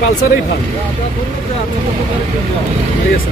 পালসাৰেই ভাল ঠিক আছে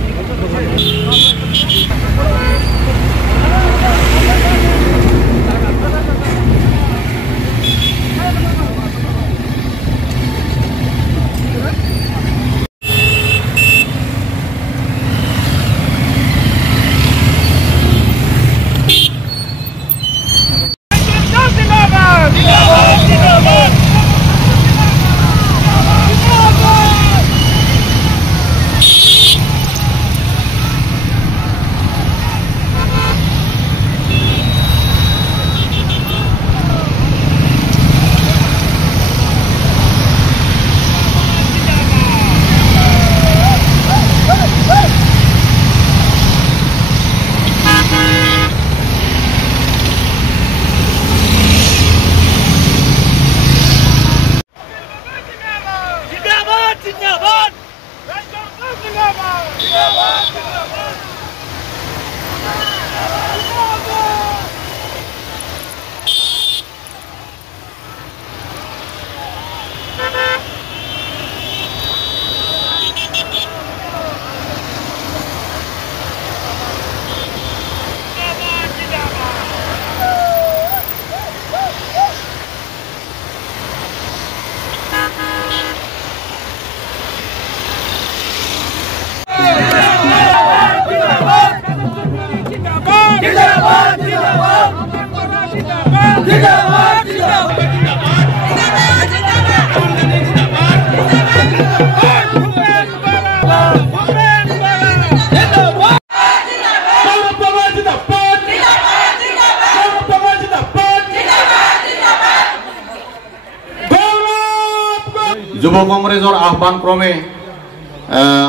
যুৱ কংগ্ৰেছৰ আহ্বান ক্ৰমে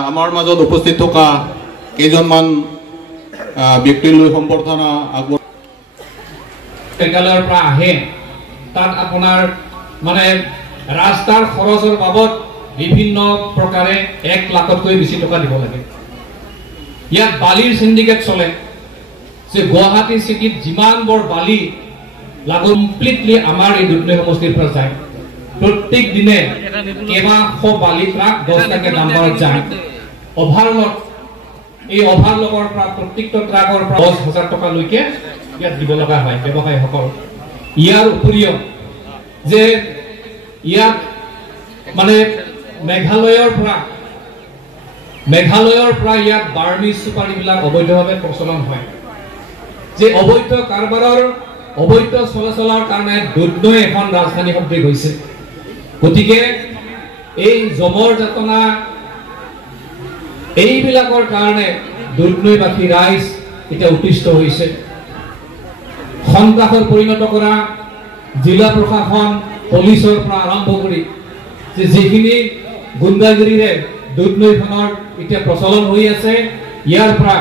আমাৰ মাজত উপস্থিত থকা কেইজনমান ব্যক্তিলৈ সম্বৰ্ধনা আগবঢ়াই বিদ্যালয়ৰ পৰা আহে তাত আপোনাৰ মানে ৰাস্তাৰ খৰচৰ বাবদ বিভিন্ন প্ৰকাৰে 1 লাখতকৈ বেছি টকা দিব লাগে ইয়াত বালিৰ সিন্ডিকেট চলে যে গুৱাহাটী চিটিত যিমান বৰ বালি লাগু কমপ্লিটলি আমাৰ এই দুধনৈ সমষ্টিৰ পৰা যায় प्रत्येक दिने केवा खो बाली ट्राक 10 টাকে নাম্বাৰ যায় ওভাৰলোড এই ওভাৰলোডৰ পৰা প্ৰত্যেকটো ট্ৰাকৰ পৰা 10000 টকা লৈকে ইয়াত দিব লগা হয় ব্যৱসায়ী সকল ইয়াৰ উপৰিও যে ইয়াত মানে মেঘালয়ৰ পৰা ইয়াত বাৰ্মি সুপাৰি বিলাক অবৈধভাৱে প্ৰচলন হয় যে অবৈধ কাৰবাৰৰ অবৈধ চলাচলৰ কাৰণে দুধনৈ এখন ৰাজধানী সদৃশ হৈছে গতিকে এই জমৰ যাতনা এইবিলাকৰ কাৰণে দুধনৈবাসী ৰাইজ এটা উত্তিষ্ট হৈছে সন্ত্ৰাসৰ পৰিণত কৰা জিলা প্ৰশাসন পুলিচৰ পৰা আৰম্ভ কৰি যে যিখিনি গুণ্ডাগিৰিৰে দুধনৈখনৰ এতিয়া প্ৰচলন হৈ আছে ইয়াৰ পৰা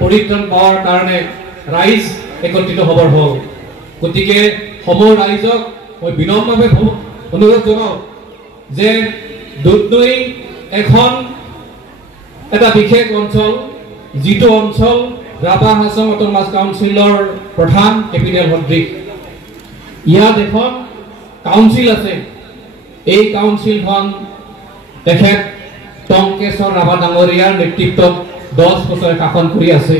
পৰিত্ৰাণ পাৱাৰ কাৰণে ৰাইজ একত্ৰিত হবৰ হ'ল গতিকে সমূহ ৰাইজক মই বিনম্ৰভাৱে অনুৰোধ জনাও যে দুধনৈ এখন এটা বিশেষ অঞ্চল যিটো অঞ্চল ৰাভা হাছং অট'নমাছ কাউন্সিলৰ প্ৰধান কেপিটেল সদৃশ ইয়াত এখন কাউন্সিল আছে এই কাউন্সিলখন তেখেত টংকেশ্বৰ ৰাভা ডাঙৰীয়াৰ নেতৃত্বত 10 বছৰ শাসন কৰি আছে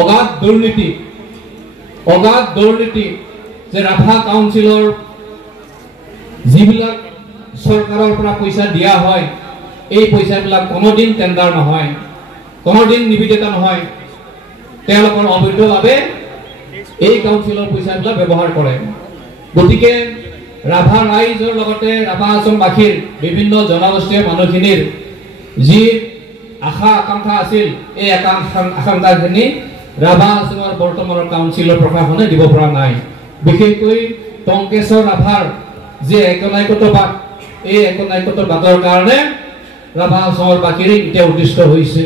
অগাধ দুৰ্নীতি যে ৰাভা কাউন্সিলৰ যিবিলাক চৰকাৰৰ পৰা পইচা দিয়া হয় এই পইচাবিলাক কোনোদিন টেন্ডাৰ নহয় কোনোদিন নিবেদিত নহয় তেওঁলোকৰ অবৈধভাৱে এই কাউন্সিলৰ পইচাবিলাক ব্যৱহাৰ কৰে গতিকে ৰাভা ৰাইজৰ লগতে ৰাভা হাছংবাসীৰ বিভিন্ন জনগোষ্ঠীয় মানুহখিনিৰ যি আশা আকাংক্ষা আছিল এই আকাংক্ষাখিনি ৰাভা হাছঙৰ বৰ্তমানৰ কাউন্সিলৰ প্ৰশাসনে দিব পৰা নাই বিশেষকৈ টংকেশ্বৰ ৰাভাৰ যে একনায়কত্ববাদ এই একনায়কত্ববাদৰ কাৰণে ৰাভা হাছঙৰ বাকীৰ এতিয়া উদ্দিষ্ট হৈছে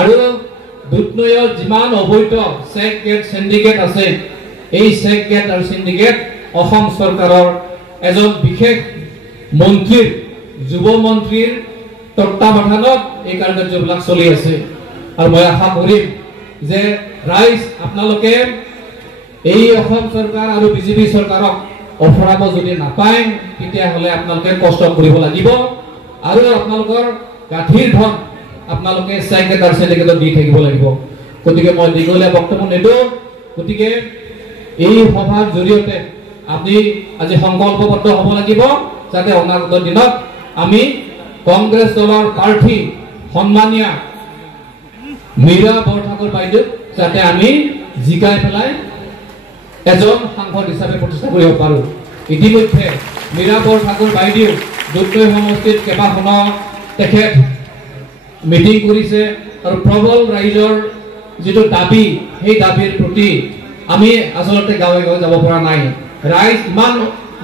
আৰু দুধনৈৰ যিমান অবৈধ চেক গেট সিন্ডিকেট আছে এই চেক গেট আৰু সিন্ডিকেট অসম চৰকাৰৰ এজন বিশেষ মন্ত্ৰীৰ যুৱ মন্ত্ৰীৰ তত্ত্বাৱধানত এই কাৰ্যবিলাক চলি আছে আৰু মই আশা কৰিম যে ৰাইজ আপোনালোকে এই অসম চৰকাৰ আৰু বিজেপি চৰকাৰক অফৰাব যদি নাপায় তেতিয়াহ'লে আপোনালোকে কষ্ট কৰিব লাগিব আৰু আপোনালোকৰ গাঁঠিৰ ধন আপোনালোকে চাইকেটাৰ চেলিকেটত দি থাকিব লাগিব গতিকে মই দীঘলীয়া বক্তব্য নিদিওঁ গতিকে এই সভাৰ জৰিয়তে আপুনি আজি সংকল্পবদ্ধ হ'ব লাগিব যাতে অনাগত দিনত আমি কংগ্ৰেছ দলৰ প্ৰাৰ্থী সন্মানীয় মীৰা বৰঠাকুৰ বাইদেউ যাতে আমি জিকাই পেলাই এজন সাংসদ হিচাপে প্ৰতিষ্ঠা কৰিব পাৰোঁ ইতিমধ্যে মীৰা বৰঠাকুৰ বাইদেউ দুধনৈ সমষ্টিত কেইবাখনো তেখেত মিটিং কৰিছে আৰু প্ৰবল ৰাইজৰ যিটো দাবী সেই দাবীৰ প্ৰতি আমি আচলতে গাঁৱে গাঁৱে যাব পৰা নাই ৰাইজ ইমান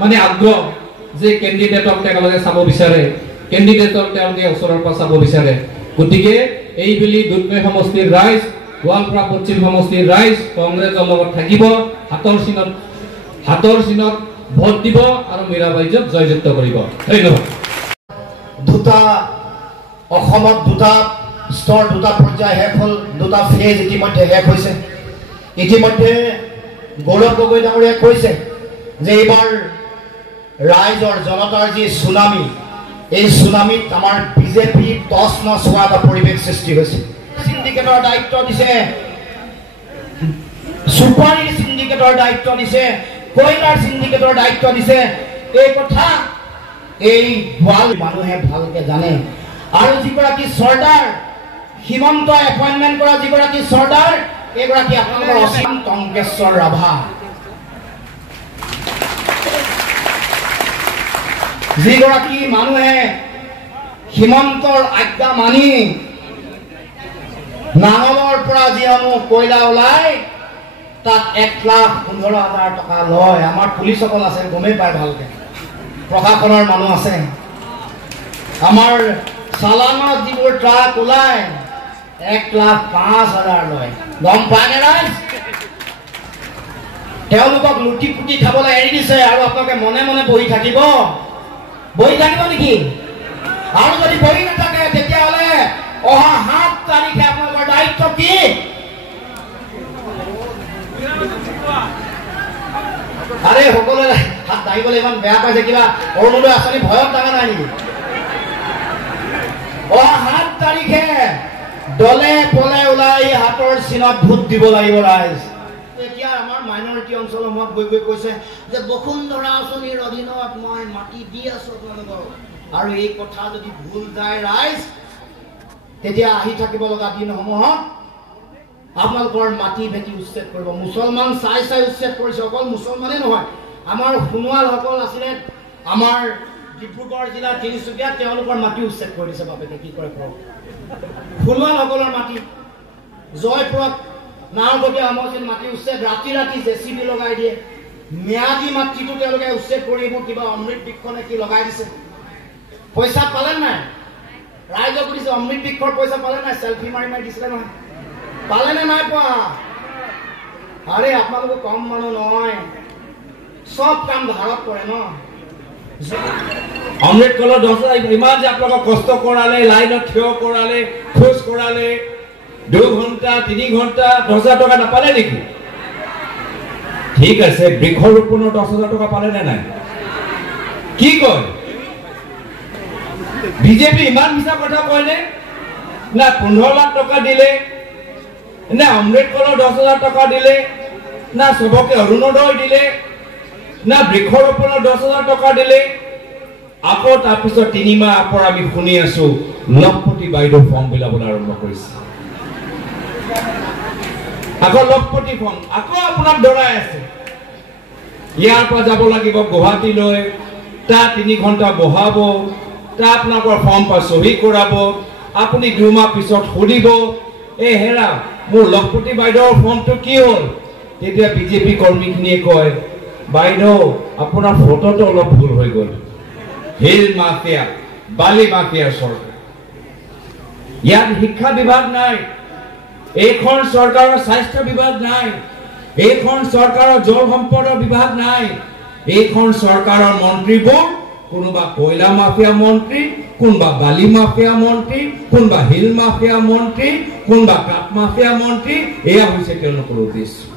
মানে আগ্ৰহ যে কেণ্ডিডেটক তেওঁলোকে চাব বিচাৰে কেণ্ডিডেটক তেওঁলোকে ওচৰৰ পৰা চাব বিচাৰে গতিকে এই বুলি দুধনৈ সমষ্টিৰ ৰাইজ গোৱালপাৰা পশ্চিম সমষ্টিৰ ৰাইজ কংগ্ৰেছৰ লগত থাকিব হাতৰ চিনত ভোট দিব আৰু মীৰা বাইদেউক জয়যুক্ত কৰিব ধন্যবাদ দুটা অসমত দুটা স্তৰ দুটা পৰ্যায় শেষ হ'ল দুটা ফেজ ইতিমধ্যে শেষ হৈছে ইতিমধ্যে গৌৰৱ গগৈ ডাঙৰীয়াই কৈছে যে এইবাৰ ৰাইজৰ জনতাৰ যি সুনামি এই সুনামিত আমাৰ বিজেপি টছ নছ হোৱা এটা পৰিৱেশ সৃষ্টি হৈছে সিন্ডিকেটৰ দায়িত্ব দিছে সুপাৰী সিন্ডিকেটৰ দায়িত্ব দিছে কয়লাৰ সিন্ডিকেটৰ দায়িত্ব দিছে এই কথা এই ভাল মানুহে ভালকে জানে আৰু যিগৰাকী চৰ্দাৰ হিমন্ত এপইণ্টমেণ্ট কৰা যিগৰাকী চৰ্দাৰ এগৰাকী আপোনালোকৰ অসীম টংকেশ্বৰ ৰাভা যিগৰাকী মানুহে হিমন্তৰ আজ্ঞা মানি নাঙলৰ পৰা যিসমূহ কয়লা ওলায় তাত 1,15,000 টকা লয় আমাৰ পুলিচসকল আছে গমেই পায় ভালকে প্ৰশাসনৰ মানুহ আছে আমাৰ চালানত যিবোৰ ট্ৰাক ওলায় 1,05,000 লয় গম পায়নে ৰাইজ তেওঁলোকক লুটি পুটি খাবলৈ এৰি দিছে আৰু আপোনালোকে মনে মনে বহি থাকিব নেকি আৰু যদি বহি নাথাকে তেতিয়াহ'লে অহা 7 তাৰিখে আপোনালোকৰ দায়িত্ব কি আৰে সকলোৱে হাত দাঙিবলৈ ইমান বেয়া পাইছে কিবা অৰুণোদয় আঁচনি ভয়ত দাঙা নাই নেকি অহা 7 তাৰিখে দলে পলে ওলাই হাতৰ চিনত ভোট দিব লাগিব ৰাইজ এতিয়া আমাৰ মাইনৰিটি অঞ্চলসমূহত গৈ কৈছে যে বসুন্ধৰা আঁচনিৰ অধীনত মই মাটি দি আছো আপোনালোকক আৰু এই কথা যদি ভুল যায় ৰাইজ তেতিয়া আহি থাকিব লগা দিনসমূহত আপোনালোকৰ মাটি ভেটি উচ্ছেদ কৰিব মুছলমান চাই উচ্ছেদ কৰিছে অকল মুছলমানে নহয় আমাৰ সোণোৱালসকল আছিলে আমাৰ ডিব্ৰুগড় জিলা তিনিচুকীয়া তেওঁলোকৰ মাটি উচ্ছেদ কৰি দিছে বাপেকে কি কৰে সোণোৱালসকলৰ মাটি জয়পুৰত নাওবতীয়া সমষ্টিত মাটি উচ্ছেদ ৰাতি জেচিবি লগাই দিয়ে ম্যাদী মাটিটো তেওঁলোকে উচ্ছেদ কৰিব কিবা অমৃত বৃক্ষনে কি লগাই দিছে পইচা পালে নাই ৰাইজক সুধিছে অমৃত বৃক্ষৰ পইচা পালে নাই চেলফি মাৰি দিছিলে নহয় পালে নে নাই পোৱা আৰে আপোনালোক কম মানুহ নহয় সব কাম ধাৰত কৰে ন অমৃত কলৰ 10,000 ইমান যে আপোনালোকক কষ্ট কৰালে লাইনত থিয় কৰালে খোজ কৰালে 2 ঘণ্টা 3 ঘণ্টা 10,000 টকা নাপালে নেকি ঠিক আছে বৃক্ষৰোপণৰ 10,000 টকা পালে নে নাই কি কয় বিজেপি ইমান মিছা কথা কয়নে না 15 লাখ টকা দিলে না অমৃত কলৰ 10,000 টকা দিলে না সবকে অৰুণোদয় দিলে না বৃক্ষৰোপণৰ 10,000 টকা দিলে আকৌ তাৰপিছত 3 মাহ আপৰ আমি শুনি আছো লখপতি বাইদেউ ফৰ্ম বিলাবলৈ আৰম্ভ কৰিছে আকৌ লখপতি ফৰ্ম আকৌ আপোনাক দৰাই আছে ইয়াৰ পৰা যাব লাগিব গুৱাহাটীলৈ তা 3 ঘণ্টা বহাব তা আপোনাকৰ ফৰ্ম পৰা সহি কৰাব আপুনি 2 মাহ পিছত সুধিব এই হেৰা মোৰ লখপতি বাইদেউৰ ফৰ্মটো কি হ'ল তেতিয়া বিজেপি কৰ্মীখিনিয়ে কয় বাইদেউ আপোনাৰ ফটোটো অলপ ভুল হৈ গ'ল হিল মাফিয়া বালি মাফিয়া চৰকাৰ ইয়াত শিক্ষা বিভাগ নাই এইখন চৰকাৰৰ স্বাস্থ্য বিভাগ নাই এইখন চৰকাৰৰ জল সম্পদৰ বিভাগ নাই এইখন চৰকাৰৰ মন্ত্ৰীবোৰ কোনোবা কয়লা মাফিয়া মন্ত্ৰী কোনোবা বালি মাফিয়া মন্ত্ৰী কোনোবা হিল মাফিয়া মন্ত্ৰী কোনোবা কাঠ মাফিয়া মন্ত্ৰী এয়া হৈছে তেওঁলোকৰ উদ্দেশ্য